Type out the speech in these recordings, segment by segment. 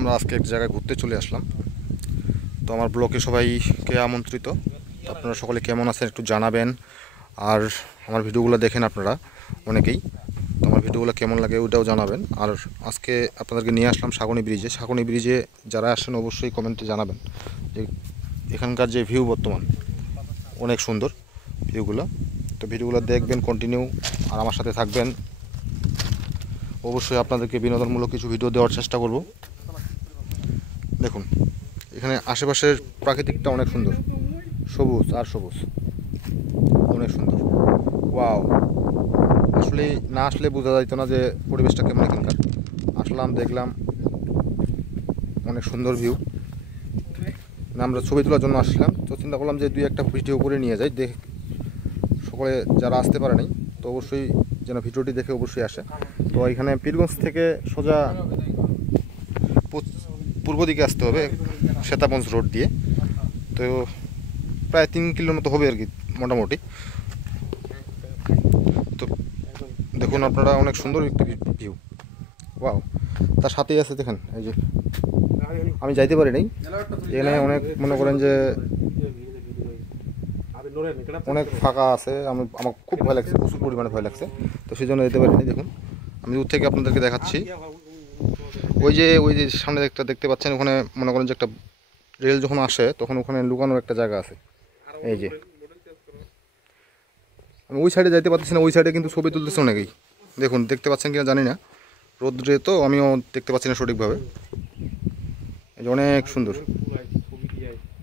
আমরা আজকে এক জায়গায় ঘুরতে চলে আসলাম। তো আমার ব্লগে সবাইকে আমন্ত্রিত। তো আপনারা সকলে কেমন আছেন একটু জানাবেন। আর আমার ভিডিওগুলো দেখেন আপনারা অনেকেই, তো আমার ভিডিওগুলো কেমন লাগে ওটাও জানাবেন। আর আজকে আপনাদেরকে নিয়ে আসলাম সাগনি ব্রিজে। সাগনি ব্রিজে যারা আসেন অবশ্যই কমেন্টে জানাবেন যে এখানকার যে ভিউ বর্তমান অনেক সুন্দর ভিউগুলো। তো ভিডিওগুলো দেখবেন কন্টিনিউ, আর আমার সাথে থাকবেন। অবশ্যই আপনাদেরকে বিনোদনমূলক কিছু ভিডিও দেওয়ার চেষ্টা করব। দেখুন এখানে আশেপাশের প্রাকৃতিকটা অনেক সুন্দর, সবুজ আর সবুজ, অনেক সুন্দর। ওয়াও, আসলে না আসলে বোঝা যাইতো না যে পরিবেশটা কেমন এখানকার। আসলাম, দেখলাম, অনেক সুন্দর ভিউ। আমরা ছবি তোলার জন্য আসলাম, তো চিন্তা করলাম যে দুই একটা ভিডিও করে নিয়ে যাই। সকলে যারা আসতে পারে নাই তো অবশ্যই যেন ভিডিওটি দেখে অবশ্যই আসে। তো এখানে পীরগঞ্জ থেকে সোজা পূর্ব দিকে আসতে হবে শ্বেতাগঞ্জ রোড দিয়ে। তো প্রায় 3 কিলোর মতো হবে আর কি মোটামুটি। তো দেখুন আপনারা, অনেক সুন্দর একটি ভিউ। ওয়াও, তার সাথেই আছে দেখেন এই যে, আমি যাইতে পারি নাই এখানে, অনেক মনে করেন যে অনেক ফাঁকা আছে। আমার খুব ভয় লাগছে, প্রচুর পরিমাণে ভয় লাগছে, তো সেই জন্য যেতে পারিনি। দেখুন আমি দূর থেকে আপনাদেরকে দেখাচ্ছি। ওই যে সামনে দেখতে পাচ্ছেন, ওখানে মনে করেন যে একটা রেল যখন আসে তখন ওখানে লুকানোর একটা জায়গা আছে। এই যে আমি ওই সাইডে যাইতে পারতেছি না, ওই সাইডে কিন্তু ছবি তুলতেছে অনেকেই। দেখুন দেখতে পাচ্ছেন কিনা জানি না, রোদ্রে তো আমিও দেখতে পাচ্ছি না সঠিকভাবে। এই যে অনেক সুন্দর,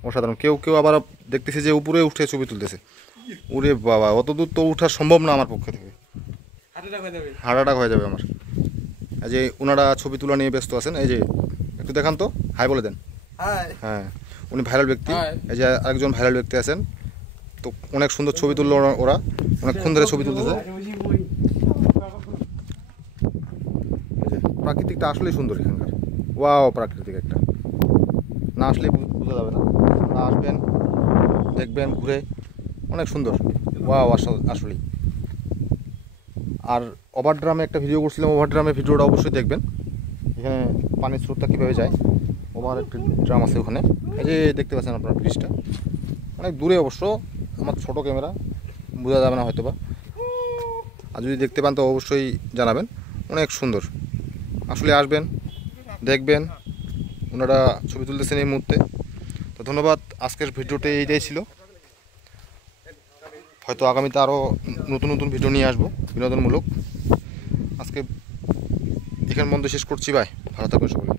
অসাধারণ। কেউ কেউ আবার দেখতেছি যে উপরে উঠে ছবি তুলতেছে। ওরে বাবা, অত দূর তো উঠা সম্ভব না আমার পক্ষে থেকে, হার্ট অ্যাটাক হয়ে যাবে আমার। এই যে ওনারা ছবি তোলা নিয়ে ব্যস্ত আছেন। এই যে একটু দেখান তো, হাই বলে দেন। হ্যাঁ, উনি ভাইরাল ব্যক্তি। এই যে আরেকজন ভাইরাল ব্যক্তি আছেন, তো অনেক সুন্দর ছবি তুললো ওরা, অনেকক্ষণ ধরে ছবি তুলতেছে। প্রাকৃতিকটা আসলেই সুন্দর এখানকার। ওয়াও, প্রাকৃতিক একটা, না আসলে বোঝা যাবে না। আসবেন, দেখবেন, ঘুরে, অনেক সুন্দর। ওয়াও, আসলেই। আর ওভারড্রামে একটা ভিডিও করছিলাম, ওভারড্রামের ভিডিওটা অবশ্যই দেখবেন। এখানে পানির স্রোতটা কীভাবে যায়। ওভার একটা ড্রাম আছে ওখানে। এই যে দেখতে পাচ্ছেন আপনারা ব্রিজটা, অনেক দূরে অবশ্য, আমার ছোটো ক্যামেরা বোঝা যাবে না হয়তো বা। আর যদি দেখতে পান তো অবশ্যই জানাবেন, অনেক সুন্দর। আসলে আসবেন, দেখবেন, ওনারা ছবি তুলতেছেন এই মুহূর্তে। তো ধন্যবাদ, আজকের ভিডিওতে এইটাই ছিল। হয়তো আগামীতে আরও নতুন নতুন ভিডিও নিয়ে আসবো বিনোদনমূলক। আজকে এখান বন্ধ শেষ করছি, ভাই ভালো থাকবেন সকলে।